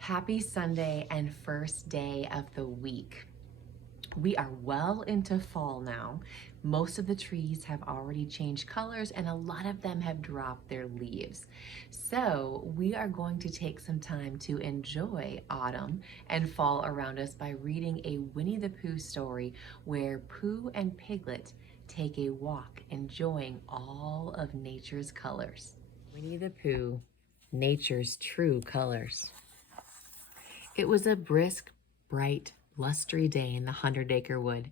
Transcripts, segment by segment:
Happy Sunday and first day of the week. We are well into fall now. Most of the trees have already changed colors and a lot of them have dropped their leaves. So we are going to take some time to enjoy autumn and fall around us by reading a Winnie the Pooh story where Pooh and Piglet take a walk enjoying all of nature's colors. Winnie the Pooh, Nature's True Colors. It was a brisk, bright, blustery day in the 100-acre wood.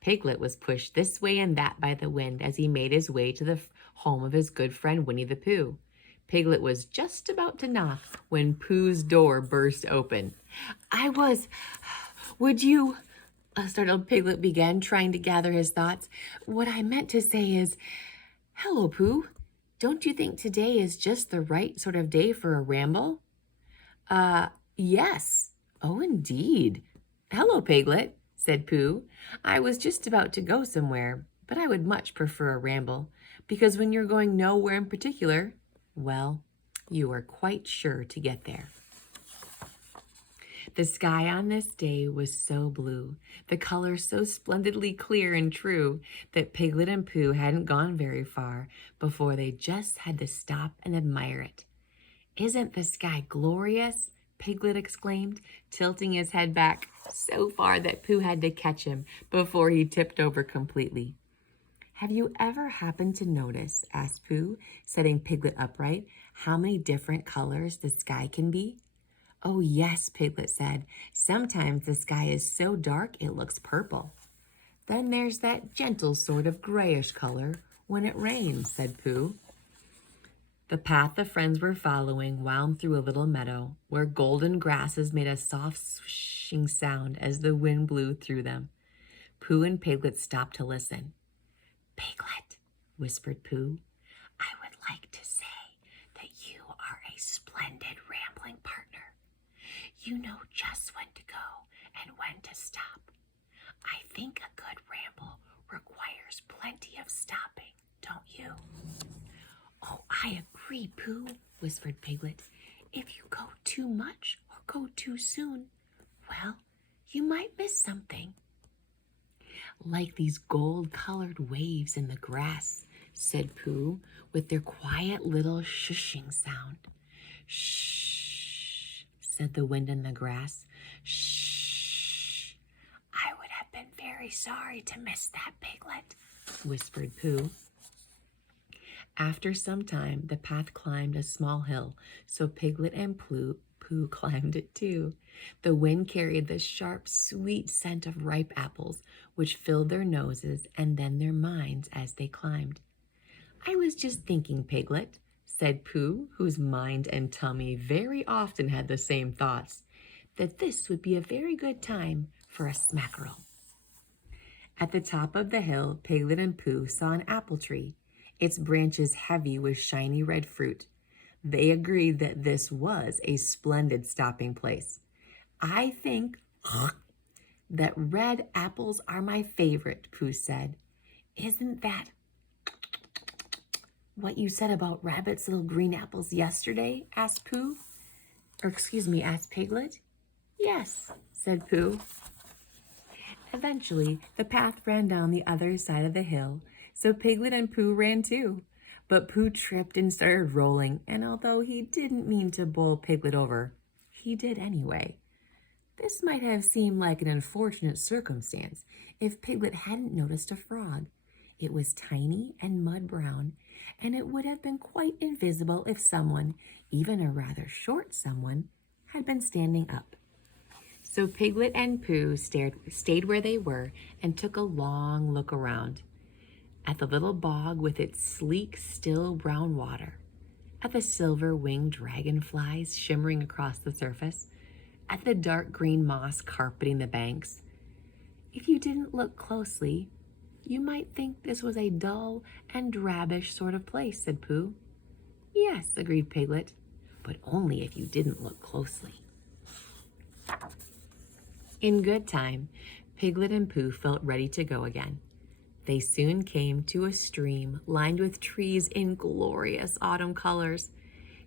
Piglet was pushed this way and that by the wind as he made his way to the home of his good friend Winnie the Pooh. Piglet was just about to knock when Pooh's door burst open. Would you... A startled Piglet began, trying to gather his thoughts. What I meant to say is, hello, Pooh. Don't you think today is just the right sort of day for a ramble? Yes. Oh, indeed. Hello, Piglet, said Pooh. I was just about to go somewhere, but I would much prefer a ramble, because when you're going nowhere in particular, well, you are quite sure to get there. The sky on this day was so blue, the colors so splendidly clear and true, that Piglet and Pooh hadn't gone very far before they just had to stop and admire it. Isn't the sky glorious? Piglet exclaimed, tilting his head back so far that Pooh had to catch him before he tipped over completely. Have you ever happened to notice, asked Pooh, setting Piglet upright, how many different colors the sky can be? Oh, yes, Piglet said. Sometimes the sky is so dark it looks purple. Then there's that gentle sort of grayish color when it rains, said Pooh. The path the friends were following wound through a little meadow where golden grasses made a soft swishing sound as the wind blew through them. Pooh and Piglet stopped to listen. Piglet, whispered Pooh, I would like to say that you are a splendid rambling partner. You know just when to go and when to stop. I think a good ramble requires plenty of stopping, don't you? Oh, I agree, Pooh, whispered Piglet. If you go too much or go too soon, well, you might miss something. Like these gold-colored waves in the grass, said Pooh, with their quiet little shushing sound. Shh, said the wind in the grass. Shh. I would have been very sorry to miss that, Piglet, whispered Pooh. After some time, the path climbed a small hill, so Piglet and Pooh climbed it too. The wind carried the sharp, sweet scent of ripe apples, which filled their noses and then their minds as they climbed. I was just thinking, Piglet, said Pooh, whose mind and tummy very often had the same thoughts, that this would be a very good time for a smackerel. At the top of the hill, Piglet and Pooh saw an apple tree, its branches heavy with shiny red fruit. They agreed that this was a splendid stopping place. I think that red apples are my favorite, Pooh said. Isn't that what you said about Rabbit's little green apples yesterday? Asked Piglet. Yes, said Pooh. Eventually, the path ran down the other side of the hill, so Piglet and Pooh ran too. But Pooh tripped and started rolling, and although he didn't mean to bowl Piglet over, he did anyway. This might have seemed like an unfortunate circumstance if Piglet hadn't noticed a frog. It was tiny and mud-brown, and it would have been quite invisible if someone, even a rather short someone, had been standing up. So Piglet and Pooh stayed where they were and took a long look around. At the little bog with its sleek, still brown water, at the silver-winged dragonflies shimmering across the surface, at the dark green moss carpeting the banks. If you didn't look closely, you might think this was a dull and drabbish sort of place, said Pooh. Yes, agreed Piglet, but only if you didn't look closely. In good time, Piglet and Pooh felt ready to go again. They soon came to a stream lined with trees in glorious autumn colors.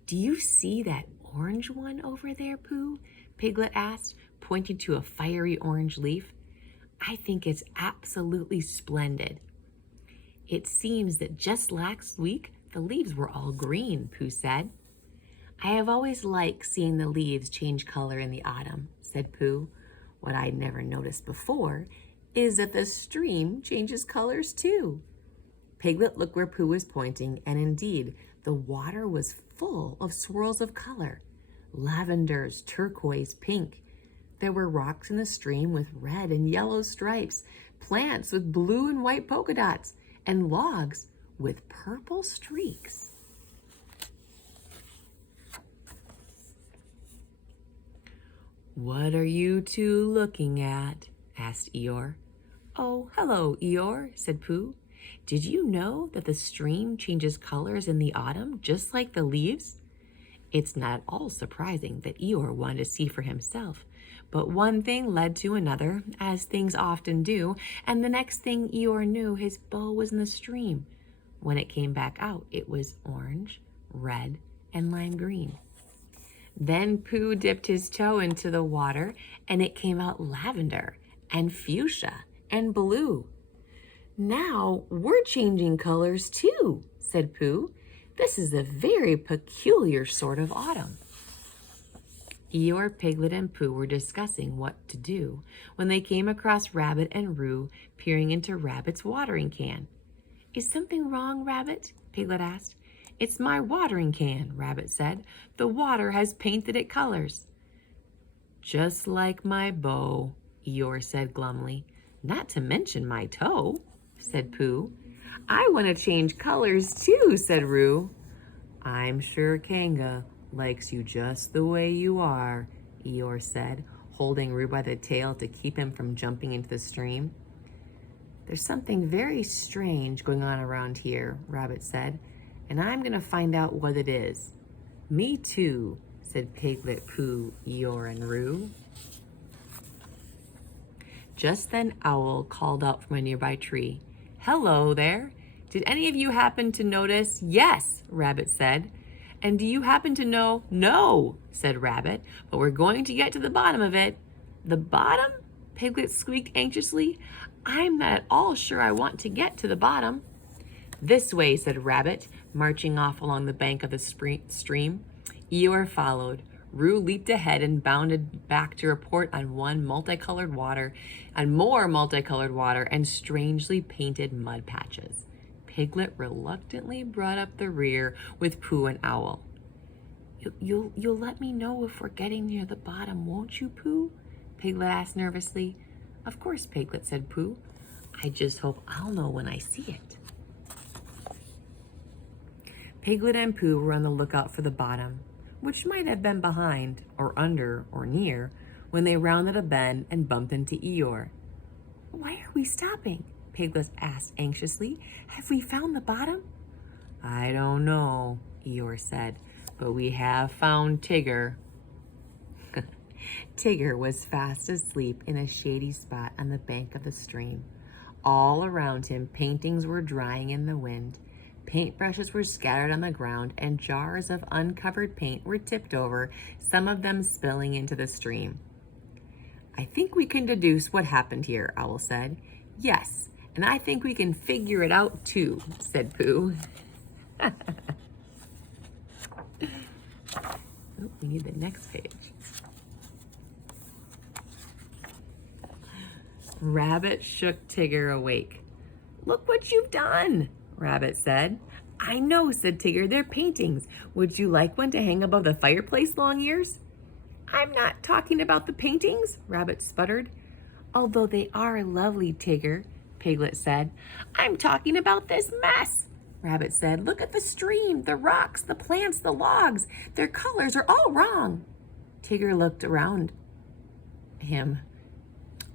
Do you see that orange one over there, Pooh?" Piglet asked, pointing to a fiery orange leaf. "I think it's absolutely splendid." "It seems that just last week the leaves were all green," Pooh said. "I have always liked seeing the leaves change color in the autumn," said Pooh. "What I'd never noticed before is that the stream changes colors too." Piglet looked where Pooh was pointing, and indeed, the water was full of swirls of color. Lavenders, turquoise, pink. There were rocks in the stream with red and yellow stripes, plants with blue and white polka dots, and logs with purple streaks. "What are you two looking at?" asked Eeyore. "Oh, hello, Eeyore," said Pooh. "Did you know that the stream changes colors in the autumn, just like the leaves?" It's not at all surprising that Eeyore wanted to see for himself, but one thing led to another, as things often do, and the next thing Eeyore knew, his bow was in the stream. When it came back out, it was orange, red, and lime green. Then Pooh dipped his toe into the water, and it came out lavender and fuchsia and blue. "Now we're changing colors too," said Pooh. "This is a very peculiar sort of autumn." Eeyore, Piglet, and Pooh were discussing what to do when they came across Rabbit and Roo peering into Rabbit's watering can. "Is something wrong, Rabbit?" Piglet asked. "It's my watering can," Rabbit said. "The water has painted it colors." "Just like my bow," Eeyore said glumly. "Not to mention my toe," said Pooh. "I want to change colors too," said Roo. "I'm sure Kanga likes you just the way you are," Eeyore said, holding Roo by the tail to keep him from jumping into the stream. "There's something very strange going on around here," Rabbit said, "and I'm going to find out what it is." "Me too," said Piglet, Pooh, Eeyore, and Roo. Just then Owl called out from a nearby tree. "Hello there. Did any of you happen to notice?" "Yes," Rabbit said. "And do you happen to know?" "No," said Rabbit, "but we're going to get to the bottom of it." "The bottom?" Piglet squeaked anxiously. "I'm not at all sure I want to get to the bottom." "This way," said Rabbit, marching off along the bank of the stream. Eeyore followed. Roo leaped ahead and bounded back to report on more multicolored water and strangely painted mud patches. Piglet reluctantly brought up the rear with Pooh and Owl. You'll let me know if we're getting near the bottom, won't you, Pooh?" Piglet asked nervously. "Of course, Piglet," said Pooh. "I just hope I'll know when I see it." Piglet and Pooh were on the lookout for the bottom, which might have been behind, or under, or near, when they rounded a bend and bumped into Eeyore. "Why are we stopping?" Piglet asked anxiously. "Have we found the bottom?" "I don't know," Eeyore said, "but we have found Tigger." Tigger was fast asleep in a shady spot on the bank of the stream. All around him, paintings were drying in the wind. Paintbrushes were scattered on the ground, and jars of uncovered paint were tipped over, some of them spilling into the stream. "I think we can deduce what happened here," Owl said. "Yes, and I think we can figure it out too," said Pooh. We need the next page. Rabbit shook Tigger awake. "Look what you've done," Rabbit said. "I know," said Tigger. "They're paintings. Would you like one to hang above the fireplace, Long Ears?" "I'm not talking about the paintings," Rabbit sputtered. "Although they are lovely, Tigger," Piglet said. "I'm talking about this mess," Rabbit said. "Look at the stream, the rocks, the plants, the logs. Their colors are all wrong." Tigger looked around him.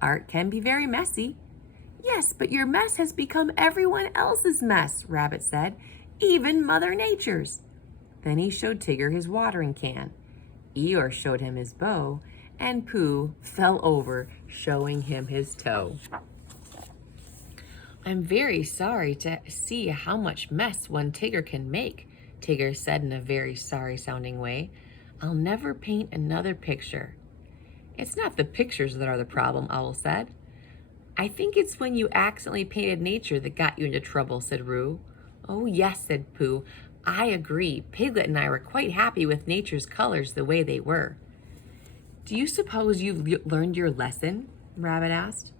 "Art can be very messy." "Yes, but your mess has become everyone else's mess," Rabbit said. "Even Mother Nature's." Then he showed Tigger his watering can. Eeyore showed him his bow, and Pooh fell over, showing him his toe. "I'm very sorry to see how much mess one Tigger can make," Tigger said in a very sorry-sounding way. I'll never paint another picture. It's not the pictures that are the problem, Owl said. I think it's when you accidentally painted nature that got you into trouble, said Roo. Oh, yes, said Pooh. I agree. Piglet and I were quite happy with nature's colors the way they were. Do you suppose you've learned your lesson? Rabbit asked.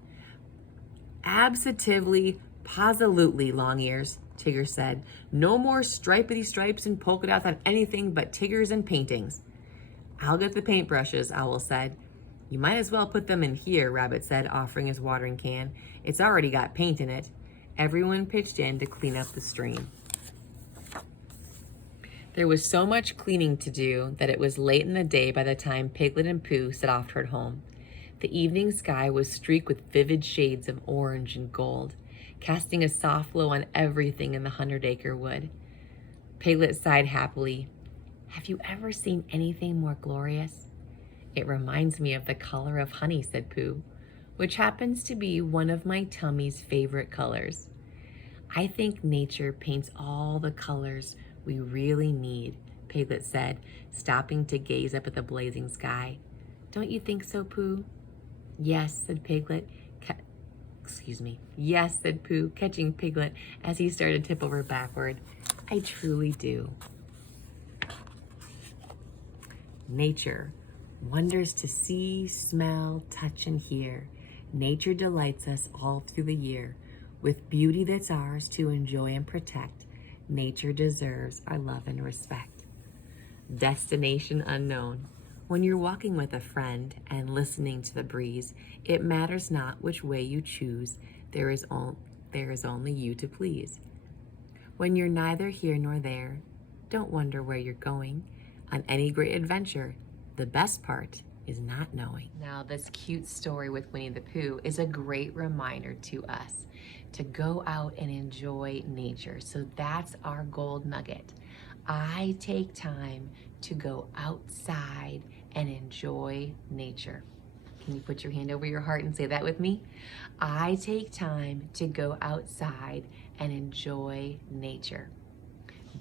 Absolutely, positively, Long Ears, Tigger said. No more stripety stripes and polka dots on anything but Tiggers and paintings. I'll get the paintbrushes, Owl said. You might as well put them in here, Rabbit said, offering his watering can. It's already got paint in it. Everyone pitched in to clean up the stream. There was so much cleaning to do that it was late in the day by the time Piglet and Pooh set off toward home. The evening sky was streaked with vivid shades of orange and gold, casting a soft glow on everything in the 100-acre wood. Piglet sighed happily. Have you ever seen anything more glorious? It reminds me of the color of honey, said Pooh, which happens to be one of my tummy's favorite colors. I think nature paints all the colors we really need, Piglet said, stopping to gaze up at the blazing sky. Don't you think so, Pooh? Yes, said Piglet. Yes, said Pooh, catching Piglet as he started to tip over backward. I truly do. Nature. Wonders to see, smell, touch, and hear. Nature delights us all through the year. With beauty that's ours to enjoy and protect, nature deserves our love and respect. Destination unknown. When you're walking with a friend and listening to the breeze, it matters not which way you choose. There is only you to please. When you're neither here nor there, don't wonder where you're going. On any great adventure, the best part is not knowing. Now, this cute story with Winnie the Pooh is a great reminder to us to go out and enjoy nature. So that's our gold nugget. I take time to go outside and enjoy nature. Can you put your hand over your heart and say that with me? I take time to go outside and enjoy nature.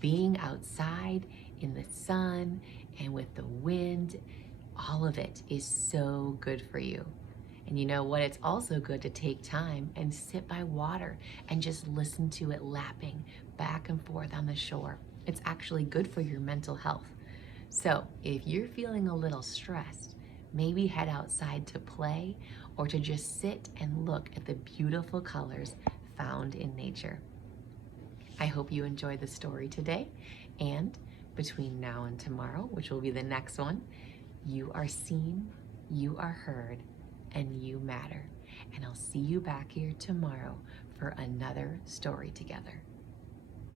Being outside in the sun and with the wind, all of it is so good for you. And you know what? It's also good to take time and sit by water and just listen to it lapping back and forth on the shore. It's actually good for your mental health. So if you're feeling a little stressed, maybe head outside to play or to just sit and look at the beautiful colors found in nature. I hope you enjoyed the story today, and between now and tomorrow, which will be the next one, you are seen, you are heard, and you matter. And I'll see you back here tomorrow for another story together.